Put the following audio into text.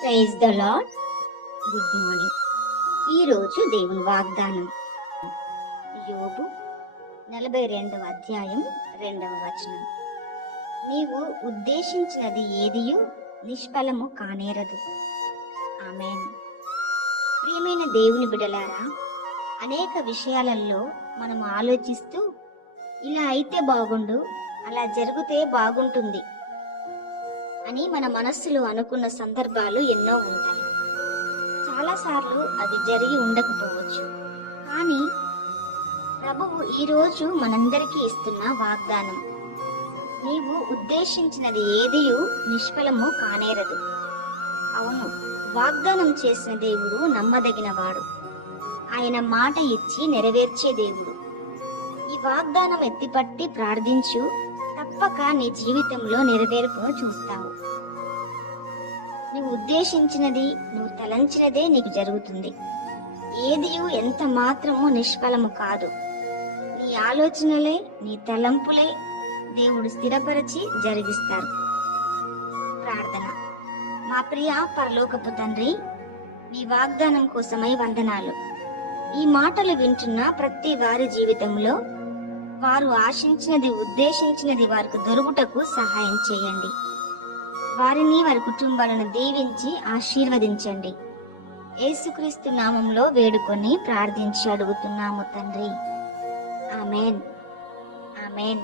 Praise the lord good morning ఈరోజు దేవుని వాగ్దానం. యోబు నలభై రెండవ అధ్యాయం రెండవ వచనం. నీవు ఉద్దేశించినది ఏదియో నిష్ఫలము కానేరదు. ఆమెన్. ప్రియమైన దేవుని బిడలారా అనేక విషయాలలో మనం ఆలోచిస్తూ ఇలా అయితే బాగుండు అలా జరిగితే బాగుంటుంది. అని మన మనస్సులో అనుకున్న సందర్భాలు ఎన్నో ఉంటాయి. చాలాసార్లు అది జరిగి ఉండకపోవచ్చు. కానీ ప్రభువు ఈరోజు మనందరికీ ఇస్తున్న వాగ్దానం. నీవు ఉద్దేశించినది ఏదియు నిష్ఫలము కానేరదు. అవును వాగ్దానం చేసిన దేవుడు నమ్మదగినవాడు. ఆయన మాట ఇచ్చి నెరవేర్చే దేవుడు. ఈ వాగ్దానం ఎత్తిపట్టి ప్రార్థించు తప్పక నీ జీవితంలో నెరవేర్పును చూస్తావు. నువ్వు ఉద్దేశించినది నువ్వు తలంచినదే నీకు జరుగుతుంది. ఏదియు ఎంత మాత్రము నిష్ఫలము కాదు. నీ ఆలోచనలే నీ తలంపులే దేవుడు స్థిరపరిచి జరిగిస్తారు. ప్రార్థన. మా ప్రియ పరలోకపు తండ్రి మీ వాగ్దానం కోసమై వందనాలు. ఈ మాటలు వింటున్న ప్రతి వారి జీవితంలో వారు ఆశించినది ఉద్దేశించినది వారికి దొరుకుటకు సహాయం చేయండి. వారిని వారి కుటుంబాలను దీవించి ఆశీర్వదించండి. యేసుక్రీస్తు నామంలో వేడుకొని ప్రార్థించి అడుగుతున్నాము తండ్రి. ఆమెన్. ఆమెన్.